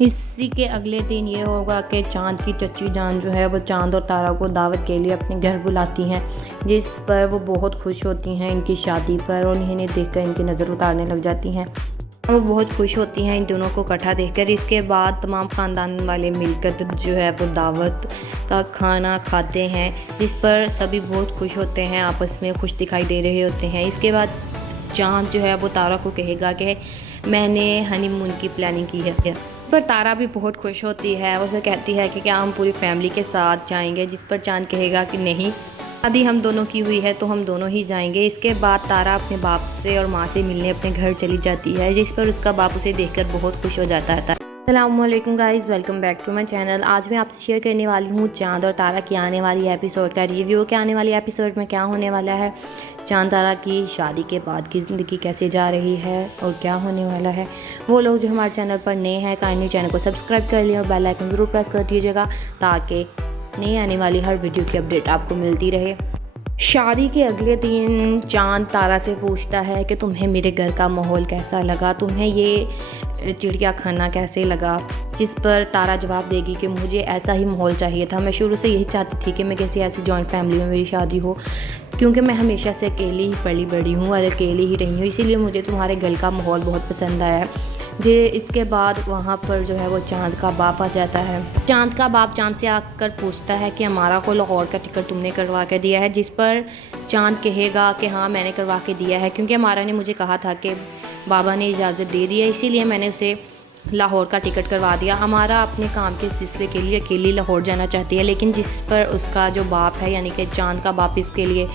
इसी के अगले दिन ये होगा कि चांद की चच्ची जान जो है वो चांद और तारा को दावत के लिए अपने घर बुलाती हैं, जिस पर वो बहुत खुश होती हैं इनकी शादी पर, और इन्हें देखकर इनकी नज़र उतारने लग जाती हैं। वो बहुत खुश होती हैं इन दोनों को इकट्ठा देखकर। इसके बाद तमाम ख़ानदान वाले मिलकर जो है वो दावत का खाना खाते हैं, जिस पर सभी बहुत खुश होते हैं, आपस में खुश दिखाई दे रहे होते हैं। इसके बाद चांद जो है वो तारा को कहेगा कि मैंने हनीमून की प्लानिंग की है। पर तारा भी बहुत खुश होती है और उसे कहती है कि क्या हम पूरी फैमिली के साथ जाएंगे, जिस पर चांद कहेगा कि नहीं, शादी हम दोनों की हुई है तो हम दोनों ही जाएंगे। इसके बाद तारा अपने बाप से और माँ से मिलने अपने घर चली जाती है, जिस पर उसका बाप उसे देखकर बहुत खुश हो जाता है। अस्सलामुअलैकुम guys, welcome back to my channel. आज मैं आपसे शेयर करने वाली हूँ चांद और तारा की आने वाली एपिसोड का रिव्यू कि आने वाली एपिसोड में क्या होने वाला है, चांद तारा की शादी के बाद की ज़िंदगी कैसे जा रही है और क्या होने वाला है। वो लोग जो हमारे चैनल पर नए हैं काइंडली चैनल को सब्सक्राइब कर लें और बेल आइकन ज़रूर प्रेस कर दीजिएगा, ताकि नई आने वाली हर वीडियो की अपडेट आपको मिलती रहे। शादी के अगले दिन चांद तारा से पूछता है कि तुम्हें मेरे घर का माहौल कैसा लगा, तुम्हें ये चिड़िया खाना कैसे लगा, जिस पर तारा जवाब देगी कि मुझे ऐसा ही माहौल चाहिए था। मैं शुरू से यही चाहती थी कि मैं किसी ऐसी जॉइंट फैमिली में मेरी शादी हो, क्योंकि मैं हमेशा से अकेली ही पली बड़ी हूँ और अकेली ही रही हूँ, इसीलिए मुझे तुम्हारे घर का माहौल बहुत पसंद आया है। इसके बाद वहाँ पर जो है वो चांद का बाप आ जाता है। चांद का बाप चांद से आकर पूछता है कि अमारा को लाहौर का टिकट तुमने करवा के दिया है, जिस पर चांद कहेगा कि हाँ मैंने करवा के दिया है, क्योंकि अमारा ने मुझे कहा था कि बाबा ने इजाज़त दे दी है, इसीलिए मैंने उसे लाहौर का टिकट करवा दिया। अमारा अपने काम के सिलसिले के लिए अकेली लाहौर जाना चाहती है, लेकिन जिस पर उसका जो बाप है यानी कि चांद का बाप इसके लिए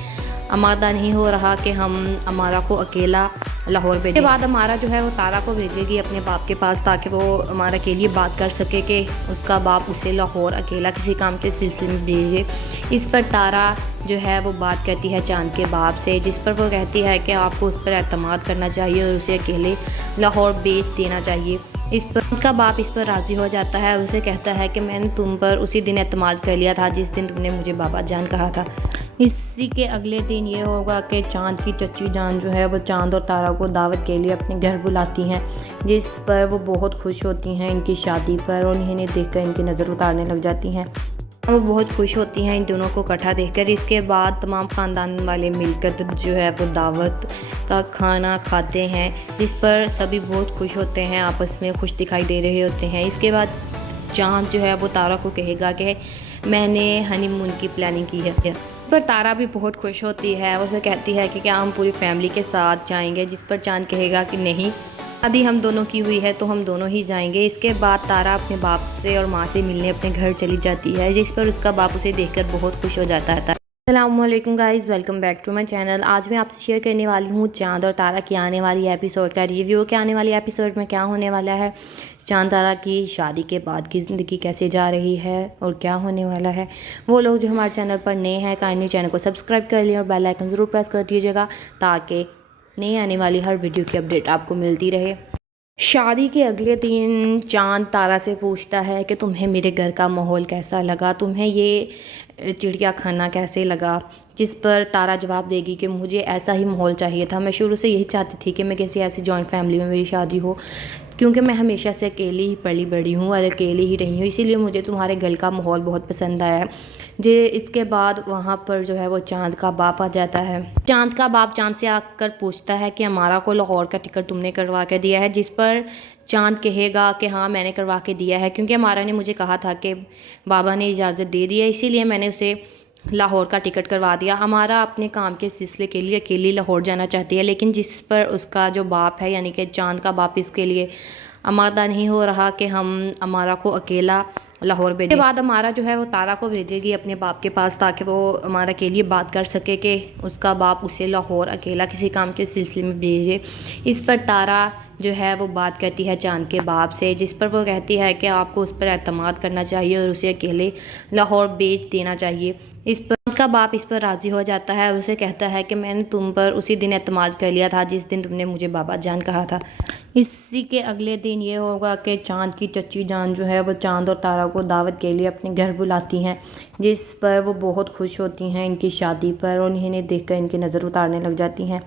आमादा नहीं हो रहा कि हम अमारा को अकेला लाहौर भेजें। इसके बाद अमारा जो है वो तारा को भेजेगी अपने बाप के पास, ताकि वो अमारा के लिए बात कर सके कि उसका बाप उसे लाहौर अकेला किसी काम के सिलसिले में भेजे। इस पर तारा जो है वो बात करती है चांद के बाप से, जिस पर वो कहती है कि आपको उस पर एतमाद करना चाहिए और उसे अकेले लाहौर भेज देना चाहिए। इस पर उनका बाप इस पर राज़ी हो जाता है और उसे कहता है कि मैंने तुम पर उसी दिन एतमाद कर लिया था जिस दिन तुमने मुझे बाबा जान कहा था। इसी के अगले दिन ये होगा कि चांद की चच्ची जान जो है वो चांद और तारा को दावत के लिए अपने घर बुलाती हैं, जिस पर वो बहुत खुश होती हैं इनकी शादी पर, और इन्हें देखकर इनकी नज़र उतारने लग जाती हैं। वो बहुत खुश होती हैं इन दोनों को इकट्ठा देखकर। इसके बाद तमाम ख़ानदान वाले मिलकर जो है वो दावत का खाना खाते हैं, जिस पर सभी बहुत खुश होते हैं, आपस में खुश दिखाई दे रहे होते हैं। इसके बाद चांद जो है वो तारा को कहेगा कि मैंने हनीमून की प्लानिंग की है। पर तारा भी बहुत खुश होती है, उसे कहती है कि क्या हम पूरी फैमिली के साथ जाएंगे, जिस पर चांद कहेगा कि नहीं, शादी हम दोनों की हुई है तो हम दोनों ही जाएंगे। इसके बाद तारा अपने बाप से और माँ से मिलने अपने घर चली जाती है, जिस पर उसका बाप उसे देखकर बहुत खुश हो जाता है। अस्सलामुअलैकुम guys, welcome back to my channel. आज मैं आपसे शेयर करने वाली हूँ चांद और तारा की आने वाली एपिसोड का रिव्यू कि आने वाली एपिसोड में क्या होने वाला है, चांद तारा की शादी के बाद की ज़िंदगी कैसे जा रही है और क्या होने वाला है। वो लोग जो हमारे चैनल पर नए हैं काइंडली चैनल को सब्सक्राइब कर लें और बेल आइकन ज़रूर प्रेस कर दीजिएगा, ताकि नई आने वाली हर वीडियो की अपडेट आपको मिलती रहे। शादी के अगले दिन चांद तारा से पूछता है कि तुम्हें मेरे घर का माहौल कैसा लगा, तुम्हें ये चिड़िया खाना कैसे लगा, जिस पर तारा जवाब देगी कि मुझे ऐसा ही माहौल चाहिए था। मैं शुरू से यही चाहती थी कि मैं किसी ऐसी जॉइंट फैमिली में मेरी शादी हो, क्योंकि मैं हमेशा से अकेली ही पली बड़ी हूँ और अकेली ही रही हूँ, इसीलिए मुझे तुम्हारे घर का माहौल बहुत पसंद आया है। इसके बाद वहाँ पर जो है वो चांद का बाप आ जाता है। चांद का बाप चांद से आकर पूछता है कि अमारा को लाहौर का टिकट तुमने करवा के दिया है, जिस पर चांद कहेगा कि हाँ मैंने करवा के दिया है, क्योंकि अमारा ने मुझे कहा था कि बाबा ने इजाज़त दे दी है, इसीलिए मैंने उसे लाहौर का टिकट करवा दिया। अमारा अपने काम के सिलसिले के लिए अकेली लाहौर जाना चाहती है, लेकिन जिस पर उसका जो बाप है यानी कि चांद का बाप इसके लिए आमादा नहीं हो रहा कि हम अमारा को अकेला लाहौर भेजे। के बाद अमारा जो है वो तारा को भेजेगी अपने बाप के पास, ताकि वो अमारा के लिए बात कर सके कि उसका बाप उसे लाहौर अकेला किसी काम के सिलसिले में भेजे। इस पर तारा जो है वो बात करती है चांद के बाप से, जिस पर वो कहती है कि आपको उस पर एतमाद करना चाहिए और उसे अकेले लाहौर भेज देना चाहिए। इस पर उनका बाप इस पर राज़ी हो जाता है और उसे कहता है कि मैंने तुम पर उसी दिन एतमाद कर लिया था जिस दिन तुमने मुझे बाबा जान कहा था। इसी के अगले दिन ये होगा कि चांद की चच्ची जान जो है वो चांद और तारा को दावत के लिए अपने घर बुलाती हैं, जिस पर वो बहुत खुश होती हैं इनकी शादी पर, और इन्हें देखकर इनकी नज़र उतारने लग जाती हैं।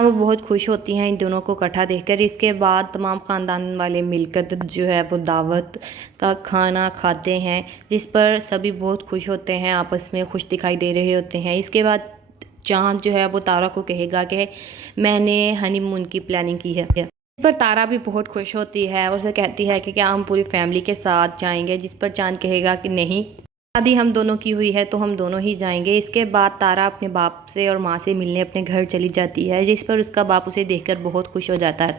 वो बहुत खुश होती हैं इन दोनों को इकट्ठा देखकर। इसके बाद तमाम ख़ानदान वाले मिलकर जो है वो दावत का खाना खाते हैं, जिस पर सभी बहुत खुश होते हैं, आपस में खुश दिखाई दे रहे होते हैं। इसके बाद चाँद जो है वो तारा को कहेगा कि मैंने हनीमून की प्लानिंग की है। इस पर तारा भी बहुत खुश होती है और उसे कहती है कि क्या हम पूरी फैमिली के साथ जाएंगे, जिस पर चाँद कहेगा कि नहीं, शादी हम दोनों की हुई है तो हम दोनों ही जाएंगे। इसके बाद तारा अपने बाप से और माँ से मिलने अपने घर चली जाती है, जिस पर उसका बाप उसे देखकर बहुत खुश हो जाता है।